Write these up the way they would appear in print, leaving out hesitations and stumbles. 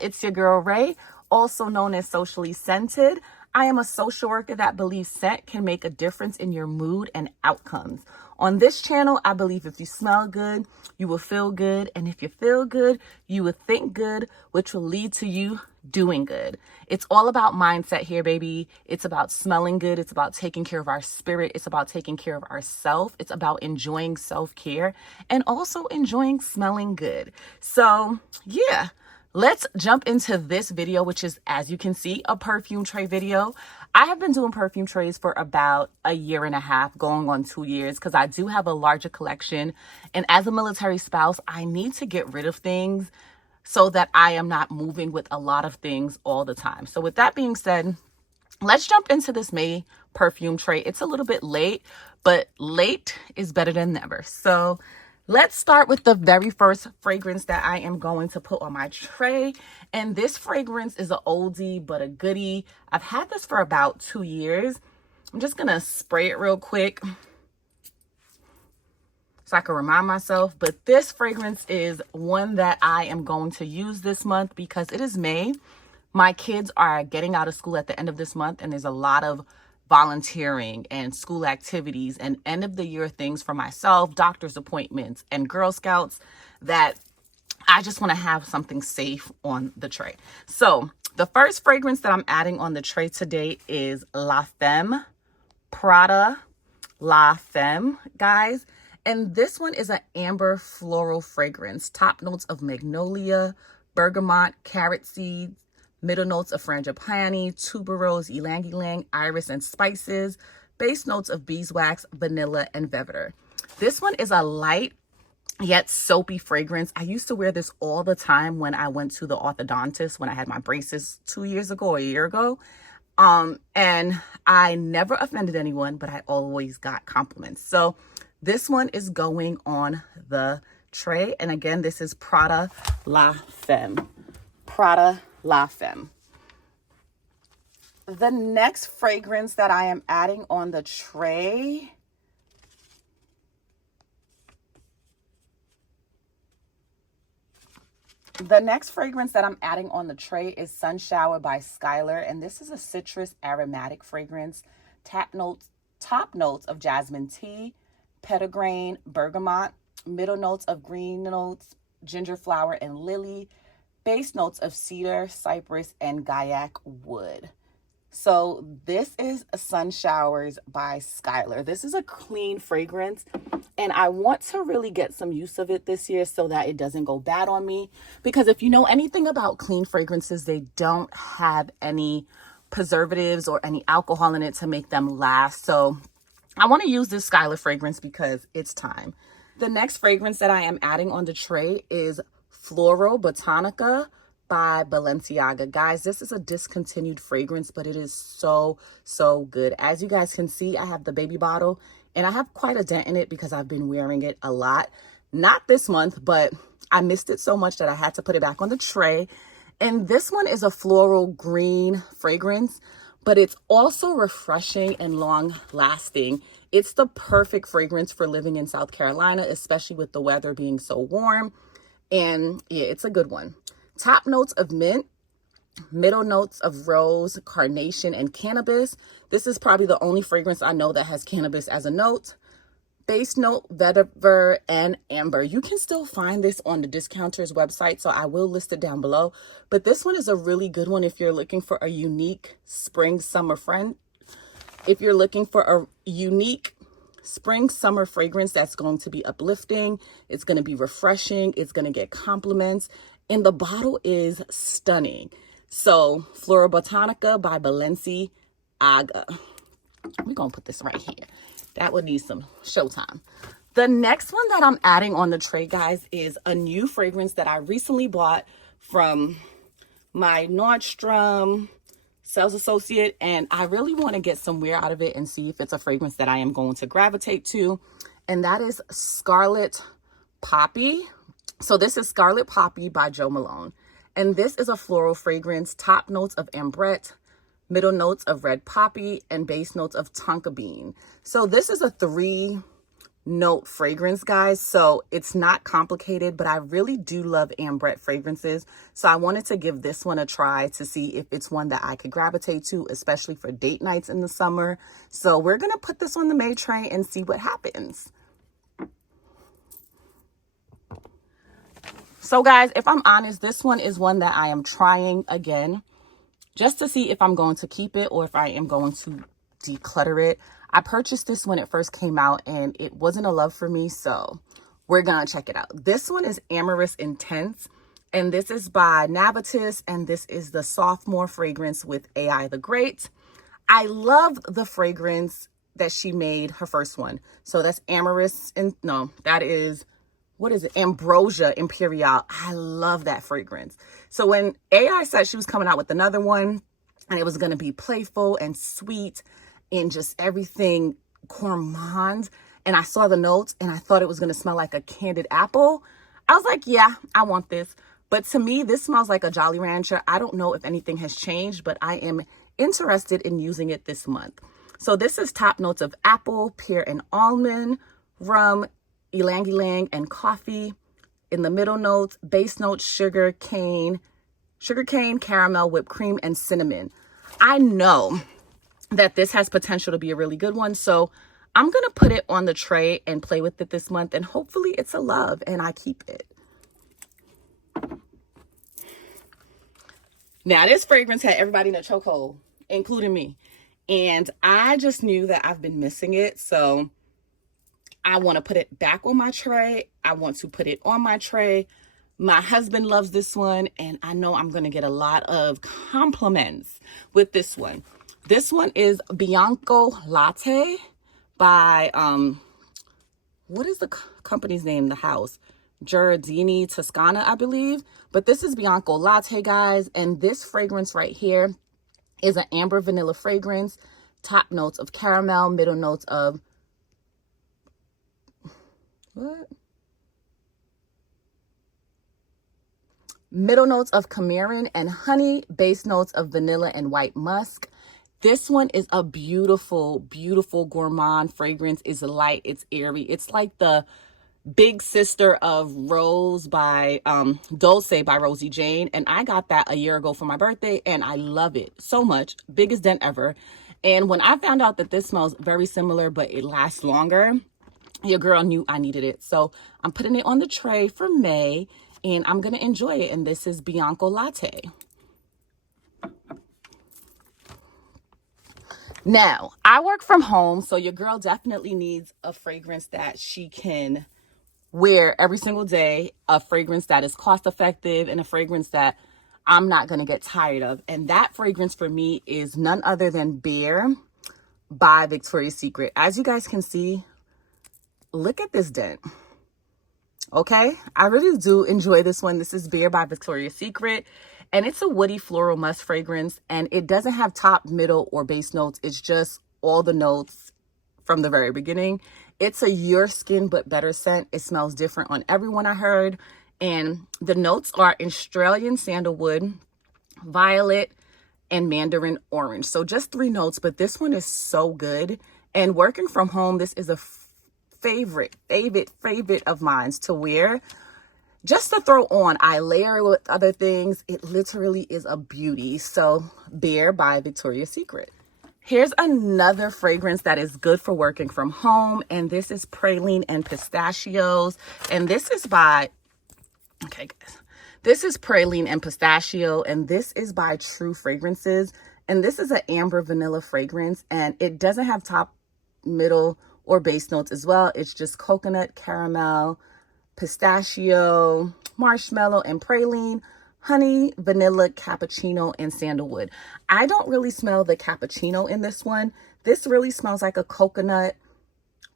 It's your girl Ray, also known as Socially Scented. I am a social worker that believes scent can make a difference in your mood and outcomes. On this channel, I believe if you smell good, you will feel good. And if you feel good, you will think good, which will lead to you doing good. It's all about mindset here, baby. It's about smelling good. It's about taking care of our spirit. It's about taking care of ourselves. It's about enjoying self-care and also enjoying smelling good. So yeah. Let's jump into this video, which is, as you can see, a perfume tray video. I have been doing perfume trays for about a year and a half, going on 2 years, because I do have a larger collection. And as a military spouse, I need to get rid of things so that I am not moving with a lot of things all the time. So with that being said, let's jump into this May perfume tray. It's a little bit late, but late is better than never. So let's start with the very first fragrance that I am going to put on my tray. And this fragrance is an oldie but a goodie. I've had this for about 2 years. I'm just going to spray it real quick so I can remind myself. But this fragrance is one that I am going to use this month because it is May. My kids are getting out of school at the end of this month, and there's a lot of volunteering and school activities and end of the year things for myself, doctor's appointments and Girl Scouts, that I just want to have something safe on the tray. So the first fragrance that I'm adding on the tray today is La Femme, Prada Laem, guys. And this one is an amber floral fragrance. Top notes of magnolia, bergamot, carrot seeds, middle notes of frangipani, tuberose, ylang ylang, iris, and spices. Base notes of beeswax, vanilla, and vetiver. This one is a light yet soapy fragrance. I used to wear this all the time when I went to the orthodontist when I had my braces 2 years ago or a year ago. And I never offended anyone, but I always got compliments. So this one is going on the tray. And again, this is Prada Laem. Prada Laem. The next fragrance that I am adding on the tray is Sun Shower by Scarlet, and this is a citrus aromatic fragrance. Top notes of jasmine tea, petitgrain, bergamot, middle notes of green notes, ginger flower, and lily. Base notes of cedar, cypress, and gaiac wood. So this is Sun Showers by Scarlet. This is a clean fragrance, and I want to really get some use of it this year so that it doesn't go bad on me. Because if you know anything about clean fragrances, they don't have any preservatives or any alcohol in it to make them last. So I want to use this Scarlet fragrance because it's time. The next fragrance that I am adding on the tray is Floral Botanica by Balenciaga. Guys, this is a discontinued fragrance, but it is so good. As you guys can see, I have the baby bottle, and I have quite a dent in it because I've been wearing it a lot. Not this month, but I missed it so much that I had to put it back on the tray. And this one is a floral green fragrance, but it's also refreshing and long lasting. It's the perfect fragrance for living in South Carolina, especially with the weather being so warm. And yeah, it's a good one. Top notes of mint, middle notes of rose, carnation, and cannabis. This is probably the only fragrance I know that has cannabis as a note. Base note, vetiver, and amber. You can still find this on the discounter's website, so I will list it down below. But this one is a really good one if you're looking for a unique spring-summer spring-summer fragrance that's going to be uplifting. It's going to be refreshing. It's going to get compliments. And the bottle is stunning. So, Floral Botanica by Balenciaga. We're going to put this right here. That would need some showtime. The next one that I'm adding on the tray, guys, is a new fragrance that I recently bought from my Nordstrom sales associate, and I really want to get some wear out of it and see if it's a fragrance that I am going to gravitate to, and that is Scarlet Poppy. So this is Scarlet Poppy by Jo Malone, and this is a floral fragrance. Top notes of ambrette, middle notes of red poppy, and base notes of tonka bean. So this is a 3 note fragrance, guys. So it's not complicated, but I really do love ambrette fragrances. So I wanted to give this one a try to see if it's one that I could gravitate to, especially for date nights in the summer. So we're going to put this on the May tray and see what happens. So guys, if I'm honest, this one is one that I am trying again just to see if I'm going to keep it or if I am going to declutter it. I purchased this when it first came out and it wasn't a love for me, so we're gonna check it out. This one is Amorous Intense, and this is by NAVIUS, and this is the sophomore fragrance with AI the Great. I love the fragrance that she made, her first one. So that's Amorous, and no, that is, what is it? Ambrosia Imperial. I love that fragrance. So when AI said she was coming out with another one and it was going to be playful and sweet and just everything gourmand, and I saw the notes and I thought it was going to smell like a candied apple, I was like, yeah, I want this. But to me, this smells like a Jolly Rancher. I don't know if anything has changed, but I am interested in using it this month. So this is top notes of apple, pear, and almond, rum, ylang ylang, and coffee. In the middle notes, base notes, sugar cane, caramel, whipped cream, and cinnamon. I know that this has potential to be a really good one, so I'm going to put it on the tray and play with it this month, and hopefully it's a love and I keep it. Now, this fragrance had everybody in a chokehold, including me, and I just knew that I've been missing it, so I want to put it back on my tray. I want to put it on my tray. My husband loves this one, and I know I'm going to get a lot of compliments with this one. This one is Bianco Latte by, what is the company's name? The house. Giardini Toscana, I believe. But this is Bianco Latte, guys. And this fragrance right here is an amber vanilla fragrance. Top notes of caramel, middle notes of, middle notes of coumarin and honey, base notes of vanilla and white musk. This one is a beautiful, beautiful gourmand fragrance. It's light, it's airy. It's like the big sister of Rose by Dulce by Resiajae, and I got that a year ago for my birthday, and I love it so much. Biggest dent ever. And when I found out that this smells very similar, but it lasts longer, your girl knew I needed it. So I'm putting it on the tray for May, and I'm going to enjoy it. And this is Bianco Latte. Now, I work from home, so your girl definitely needs a fragrance that she can wear every single day, a fragrance that is cost effective, and a fragrance that I'm not going to get tired of. And that fragrance for me is none other than Bear by Victoria's Secret. As you guys can see, look at this dent. Okay, I really do enjoy this one. This is Bear by Victoria's Secret, and it's a woody floral musk fragrance, and it doesn't have top, middle, or base notes. It's just all the notes from the very beginning. It's a your skin but better scent. It smells different on everyone, I heard, and the notes are Australian sandalwood, violet, and mandarin orange. So just 3 notes, but this one is so good. And working from home, this is a favorite of mine to wear just to throw on. I layer it with other things. It literally is a beauty. So Bear by Victoria's Secret. Here's another fragrance that is good for working from home, and this is Praline and Pistachios, and this is by, okay guys, this is Praline and Pistachio, and this is by True Fragrances, and this is an amber vanilla fragrance, and it doesn't have top, middle, or base notes as well. It's just coconut, caramel, pistachio, marshmallow, and praline, honey, vanilla, cappuccino, and sandalwood. I don't really smell the cappuccino in this one. This really smells like a coconut,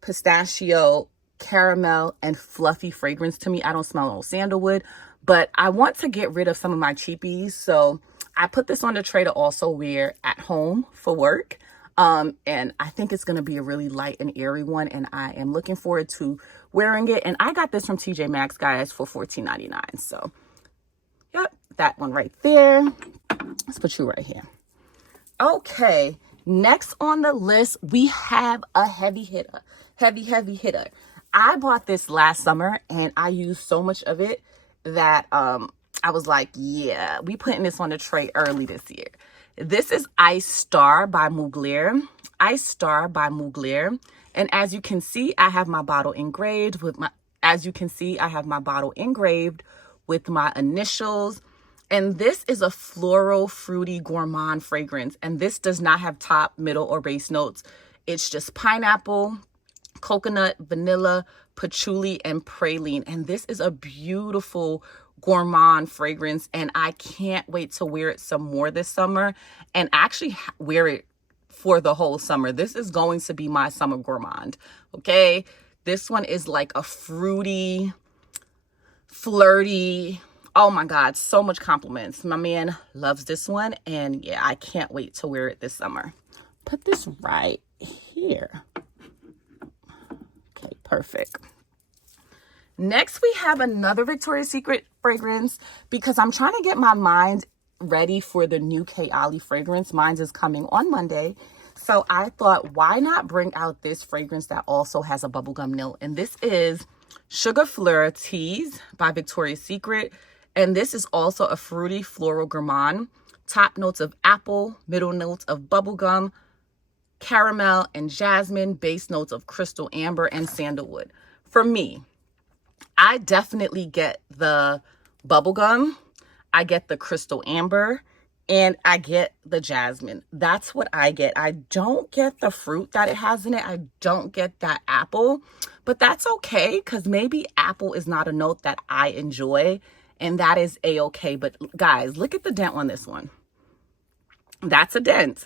pistachio, caramel, and fluffy fragrance to me. I don't smell no sandalwood, but I want to get rid of some of my cheapies. So I put this on the tray to also wear at home for work. And I think it's going to be a really light and airy one, and I am looking forward to wearing it. And I got this from TJ Maxx, guys, for $14.99. So, yep, that one right there. Let's put you right here. Okay, next on the list, we have a heavy hitter. I bought this last summer and I used so much of it that I was like, yeah, we putting this on the tray early this year. This is Ice Star by Mugler. Ice Star by Mugler. And as you can see, I have my bottle engraved with my initials. And this is a floral, fruity, gourmand fragrance. And this does not have top, middle, or base notes. It's just pineapple, coconut, vanilla, patchouli, and praline. And this is a beautiful gourmand fragrance. And I can't wait to wear it some more this summer and actually wear it for the whole summer. This is going to be my summer gourmand. Okay. This one is like a fruity, flirty. Oh my God, so much compliments. My man loves this one. And yeah, I can't wait to wear it this summer. Put this right here. Okay, perfect. Next, we have another Victoria's Secret fragrance because I'm trying to get my mind ready for the new Socialy fragrance. Mine is coming on Monday. So I thought, why not bring out this fragrance that also has a bubblegum note? And this is Sugar Fleur Tease by Victoria's Secret. And this is also a fruity floral gourmand. Top notes of apple, middle notes of bubblegum, caramel, and jasmine. Base notes of crystal amber and sandalwood. For me, I definitely get the bubblegum. I get the crystal amber. And I get the jasmine. That's what I get. I don't get the fruit that it has in it. I don't get that apple. But that's okay, because maybe apple is not a note that I enjoy. And that is a-okay. But guys, look at the dent on this one. That's a dent.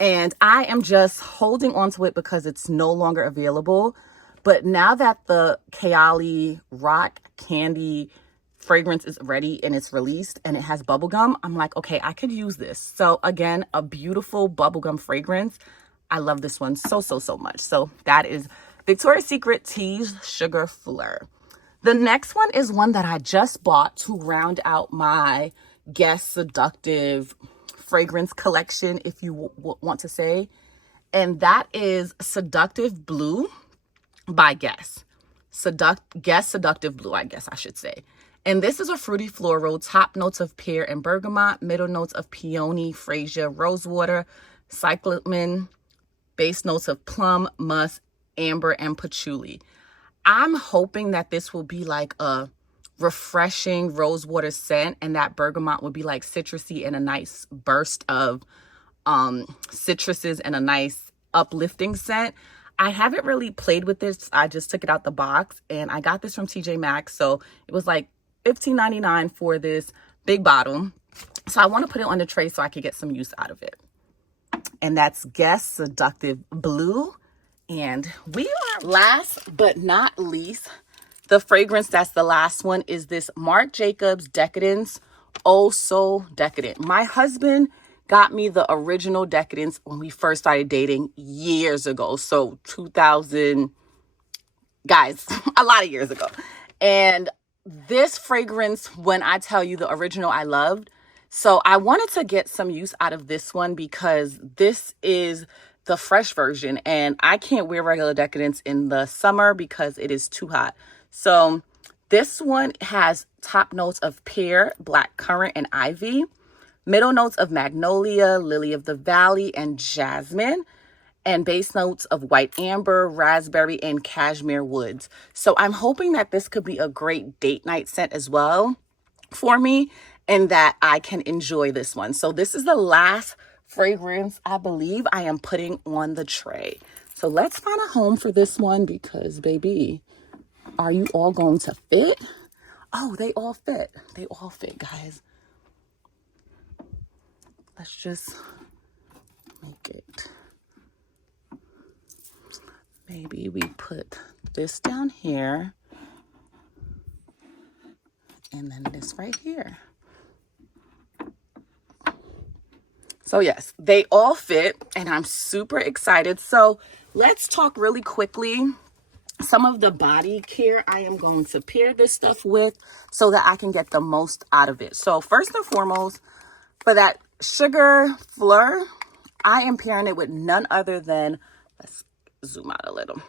And I am just holding on to it because it's no longer available. But now that the Socialy Rock Candy fragrance is ready and it's released and it has bubblegum, I'm like, okay, I could use this. So again, a beautiful bubblegum fragrance. I love this one so much. So that is Victoria's Secret Tease Sugar Fleur. The next one is one that I just bought to round out my Guess Seductive fragrance collection, if you want to say. And that is Seductive Blue by Guess. Guess Seductive Blue, I guess I should say. And this is a fruity floral, top notes of pear and bergamot, middle notes of peony, freesia, rosewater, cyclamen, base notes of plum, musk, amber, and patchouli. I'm hoping that this will be like a refreshing rosewater scent, and that bergamot will be like citrusy and a nice burst of citruses and a nice uplifting scent. I haven't really played with this. I just took it out the box and I got this from TJ Maxx. So it was like $15.99 for this big bottle. So I want to put it on the tray so I could get some use out of it. And that's Guess Seductive Blue. And we are last but not least, the fragrance that's the last one is this Marc Jacobs Decadence. Oh, so decadent. My husband got me the original Decadence when we first started dating years ago. So 2000, guys, a lot of years ago. And this fragrance, when I tell you the original, I loved. So I wanted to get some use out of this one because this is the fresh version. And I can't wear regular Decadence in the summer because it is too hot. So this one has top notes of pear, black currant, and ivy. Middle notes of magnolia, lily of the valley, and jasmine. And base notes of white amber, raspberry, and cashmere woods. So I'm hoping that this could be a great date night scent as well for me and that I can enjoy this one. So this is the last fragrance I believe I am putting on the tray. So let's find a home for this one because, baby, are you all going to fit? Oh, they all fit. They all fit, guys. Let's just make it. Maybe we put this down here and then this right here. So yes, they all fit and I'm super excited. So let's talk really quickly. Some of the body care I am going to pair this stuff with so that I can get the most out of it. So first and foremost, for that Sugar Fleur, I am pairing it with none other than, let's zoom out a little,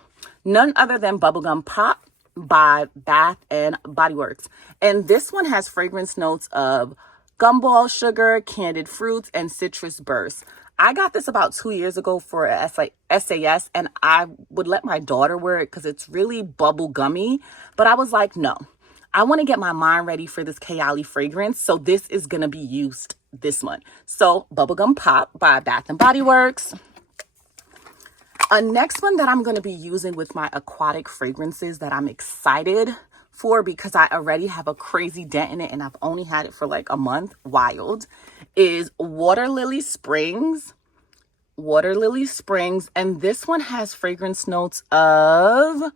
none other than Bubblegum Pop by Bath and Body Works. And this one has fragrance notes of gumball sugar, candied fruits, and citrus bursts. I got this about 2 years ago for a SAS, and I would let my daughter wear it because it's really bubble gummy. But I was like, no, I want to get my mind ready for this Kayali fragrance. So this is going to be used this month. So Bubblegum Pop by Bath and Body Works. A next one that I'm going to be using with my aquatic fragrances that I'm excited for because I already have a crazy dent in it and I've only had it for like a month, wild, is Waterlily Springs. Waterlily Springs. And this one has fragrance notes of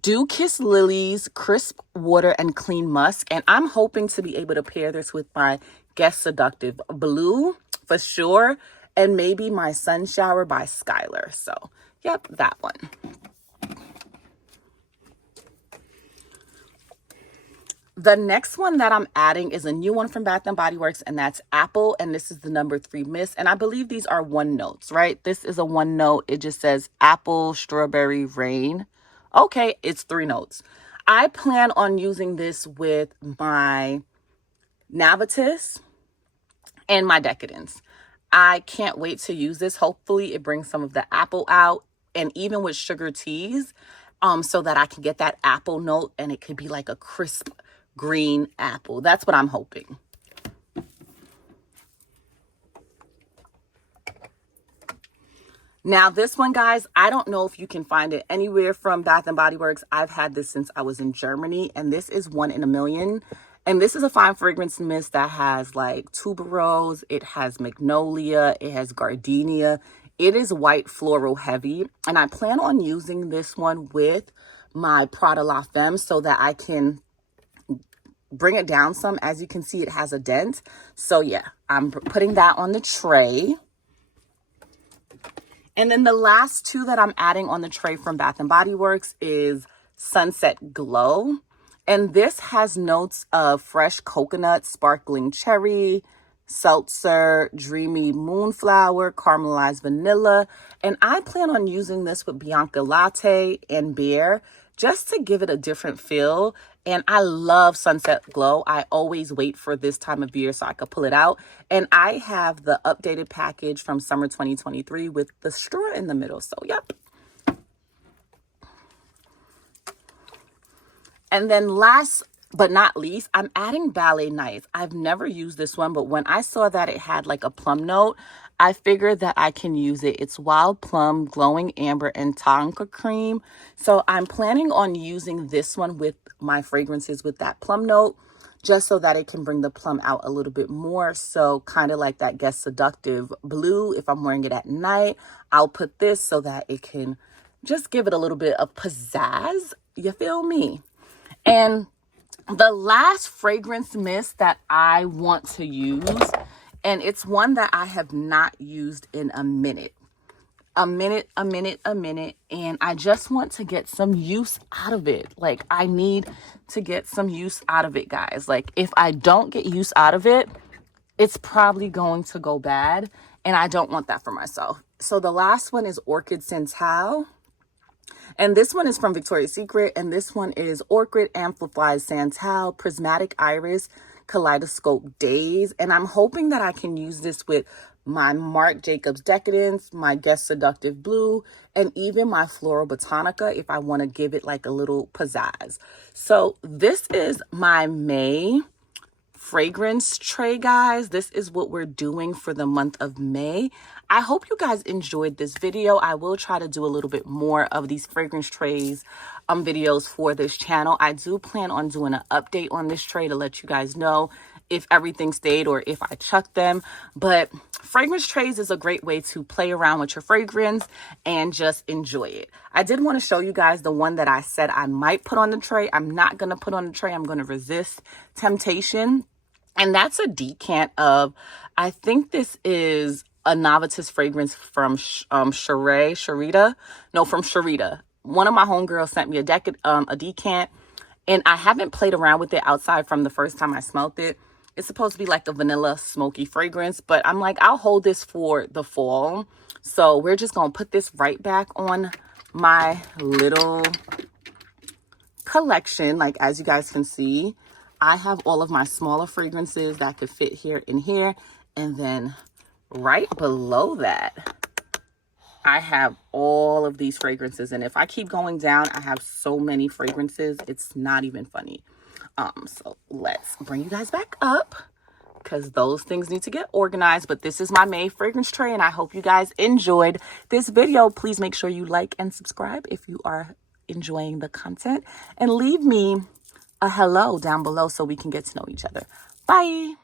Dew Kiss Lilies, crisp water, and clean musk. And I'm hoping to be able to pair this with my Guess Seductive Blue for sure. And maybe my Sun Shower by Skylar. So, yep, that one. The next one that I'm adding is a new one from Bath & Body Works, and that's Apple. And this is the number 3 mist. And I believe these are 1 notes, right? This is a 1 note. It just says apple, strawberry, rain. Okay, it's 3 notes. I plan on using this with my NAVIUS and my Decadence. I can't wait to use this. Hopefully it brings some of the apple out, and even with sugar teas, so that I can get that apple note and it could be like a crisp green apple. That's what I'm hoping. Now this one, guys, I don't know if you can find it anywhere from Bath & Body Works. I've had this since I was in Germany, and this is 1 in a million. And this is a fine fragrance mist that has like tuberose, it has magnolia, it has gardenia. It is white floral heavy. And I plan on using this one with my Prada Laem so that I can bring it down some. As you can see, it has a dent. So yeah, I'm putting that on the tray. And then the last 2 that I'm adding on the tray from Bath & Body Works is Sunset Glow. And this has notes of fresh coconut, sparkling cherry, seltzer, dreamy moonflower, caramelized vanilla. And I plan on using this with Bianco Latte and Beer just to give it a different feel. And I love Sunset Glow. I always wait for this time of year so I could pull it out. And I have the updated package from summer 2023 with the straw in the middle. So, yep. And then last but not least, I'm adding Ballet Nights. I've never used this one, but when I saw that it had like a plum note, I figured that I can use it. It's wild plum, glowing amber, and tonka cream. So I'm planning on using this one with my fragrances with that plum note, just so that it can bring the plum out a little bit more. So kind of like that Guess Seductive Blue. If I'm wearing it at night, I'll put this so that it can just give it a little bit of pizzazz. You feel me? And the last fragrance mist that I want to use, and it's one that I have not used in a minute. And I just want to get some use out of it. Like, I need to get some use out of it, guys. Like, if I don't get use out of it, it's probably going to go bad. And I don't want that for myself. So the last one is Orchid Santal. And this one is from Victoria's Secret. And this one is Orchid Amplified Santal, Prismatic Iris, Kaleidoscope Days. And I'm hoping that I can use this with my Marc Jacobs Decadence, my Guess Seductive Blue, and even my Floral Botanica if I want to give it like a little pizzazz. So this is my May fragrance tray, guys. This is what we're doing for the month of May. I hope you guys enjoyed this video. I will try to do a little bit more of these fragrance trays videos for this channel. I do plan on doing an update on this tray to let you guys know if everything stayed or if I chucked them. But fragrance trays is a great way to play around with your fragrance and just enjoy it. I did want to show you guys the one that I said I might put on the tray. I'm not going to put on the tray. I'm going to resist temptation. And that's a decant of, I think this is a novice fragrance from Sharita. One of my homegirls sent me a decant, and I haven't played around with it outside from the first time I smelled it. It's supposed to be like a vanilla smoky fragrance, but I'm like, I'll hold this for the fall. So we're just going to put this right back on my little collection. Like, as you guys can see, I have all of my smaller fragrances that could fit here and here. And then right below that, I have all of these fragrances. And if I keep going down, I have so many fragrances. It's not even funny. So let's bring you guys back up, because those things need to get organized. But this is my May fragrance tray, and I hope you guys enjoyed this video. Please make sure you like and subscribe if you are enjoying the content, and leave me a hello down below so we can get to know each other. Bye.